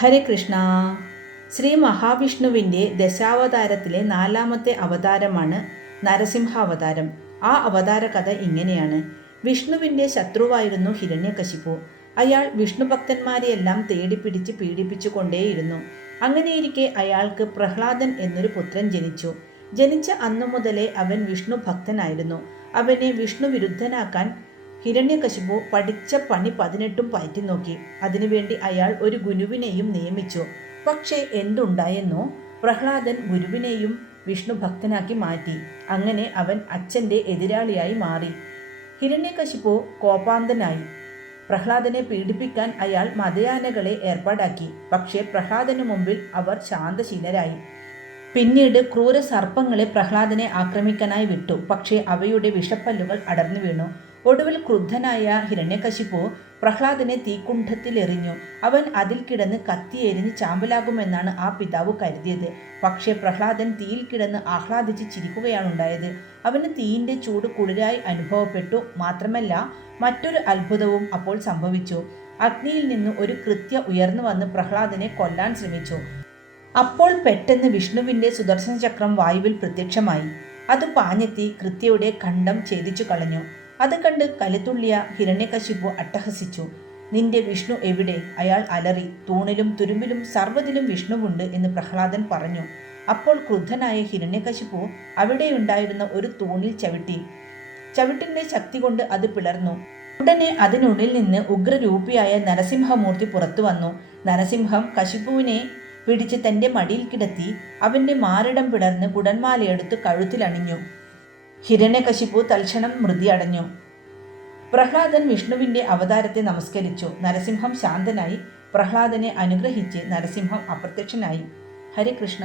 ഹരേ കൃഷ്ണ. ശ്രീ മഹാവിഷ്ണുവിൻ്റെ ദശാവതാരത്തിലെ 4ാമത്തെ അവതാരമാണ് നരസിംഹാവതാരം. ആ അവതാര കഥ ഇങ്ങനെയാണ്. വിഷ്ണുവിൻ്റെ ശത്രുവായിരുന്നു ഹിരണ്യകശിപു. അയാൾ വിഷ്ണു ഭക്തന്മാരെയെല്ലാം തേടിപ്പിടിച്ച് പീഡിപ്പിച്ചു കൊണ്ടേയിരുന്നു. അങ്ങനെയിരിക്കെ അയാൾക്ക് പ്രഹ്ലാദൻ എന്നൊരു പുത്രൻ ജനിച്ചു. ജനിച്ച അന്നു മുതലേ അവൻ വിഷ്ണു ഭക്തനായിരുന്നു. അവനെ വിഷ്ണു വിരുദ്ധനാക്കാൻ ഹിരണ്യകശിപു പഠിച്ച പണി 18 പയറ്റി നോക്കി. അതിനുവേണ്ടി അയാൾ ഒരു ഗുരുവിനെയും നിയമിച്ചു. പക്ഷേ എന്തുണ്ടായെന്നോ, പ്രഹ്ലാദൻ ഗുരുവിനെയും വിഷ്ണു ഭക്തനാക്കി മാറ്റി. അങ്ങനെ അവൻ അച്ഛൻ്റെ എതിരാളിയായി മാറി. ഹിരണ്യകശിപു കോപാന്തനായി. പ്രഹ്ലാദനെ പീഡിപ്പിക്കാൻ അയാൾ മതയാനകളെ ഏർപ്പാടാക്കി. പക്ഷേ പ്രഹ്ലാദനു മുമ്പിൽ അവർ ശാന്തശീലരായി. പിന്നീട് ക്രൂര സർപ്പങ്ങളെ പ്രഹ്ലാദനെ ആക്രമിക്കാനായി വിട്ടു. പക്ഷേ അവയുടെ വിഷപ്പല്ലുകൾ അടർന്നു വീണു. ഒടുവിൽ ക്രുദ്ധനായ ഹിരണ്യകശിപു പ്രഹ്ലാദനെ തീക്കുണ്ഡത്തിലെറിഞ്ഞു. അവൻ അതിൽ കിടന്ന് കത്തിയെരിഞ്ഞ് ചാമ്പലാകുമെന്നാണ് ആ പിതാവ് കരുതിയത്. പക്ഷേ പ്രഹ്ലാദൻ തീയിൽ കിടന്ന് ആഹ്ലാദിച്ച് ചിരിക്കുകയാണുണ്ടായത്. അവന് തീയിൻ്റെ ചൂട് കുളിരായി അനുഭവപ്പെട്ടു. മാത്രമല്ല, മറ്റൊരു അത്ഭുതവും അപ്പോൾ സംഭവിച്ചു. അഗ്നിയിൽ നിന്ന് ഒരു കൃത്യ ഉയർന്നു വന്ന് പ്രഹ്ലാദനെ കൊല്ലാൻ ശ്രമിച്ചു. അപ്പോൾ പെട്ടെന്ന് വിഷ്ണുവിൻ്റെ സുദർശന ചക്രം വായുവിൽ പ്രത്യക്ഷമായി. അത് പാഞ്ഞെത്തി കൃത്യയുടെ ഖണ്ഡം ഛേദിച്ചു കളഞ്ഞു. അത് കണ്ട് കലിതുള്ളിയ ഹിരണ്യകശിപു അട്ടഹസിച്ചു. നിന്റെ വിഷ്ണു എവിടെ? അയാൾ അലറി. തൂണിലും തുരുമ്പിലും സർവ്വതിലും വിഷ്ണുവുണ്ട് എന്ന് പ്രഹ്ലാദൻ പറഞ്ഞു. അപ്പോൾ ക്രുദ്ധനായ ഹിരണ്യകശിപു അവിടെയുണ്ടായിരുന്ന ഒരു തൂണിൽ ചവിട്ടി. ചവിട്ടിൻ്റെ ശക്തി കൊണ്ട് അത് പിളർന്നു. ഉടനെ അതിനുള്ളിൽ നിന്ന് ഉഗ്രരൂപിയായ നരസിംഹമൂർത്തി പുറത്തു വന്നു. നരസിംഹം കശിപുവിനെ പിടിച്ച് തൻ്റെ മടിയിൽ കിടത്തി അവൻ്റെ മാറിടം പിളർന്ന് കുടന്മാലയെടുത്ത് കഴുത്തിലണിഞ്ഞു. ഹിരണ്യകശിപു തൽക്ഷണം മൃതിയടഞ്ഞു. പ്രഹ്ലാദൻ വിഷ്ണുവിൻ്റെ അവതാരത്തെ നമസ്കരിച്ചു. നരസിംഹം ശാന്തനായി. പ്രഹ്ലാദനെ അനുഗ്രഹിച്ച് നരസിംഹം അപ്രത്യക്ഷനായി. ഹരേ കൃഷ്ണ.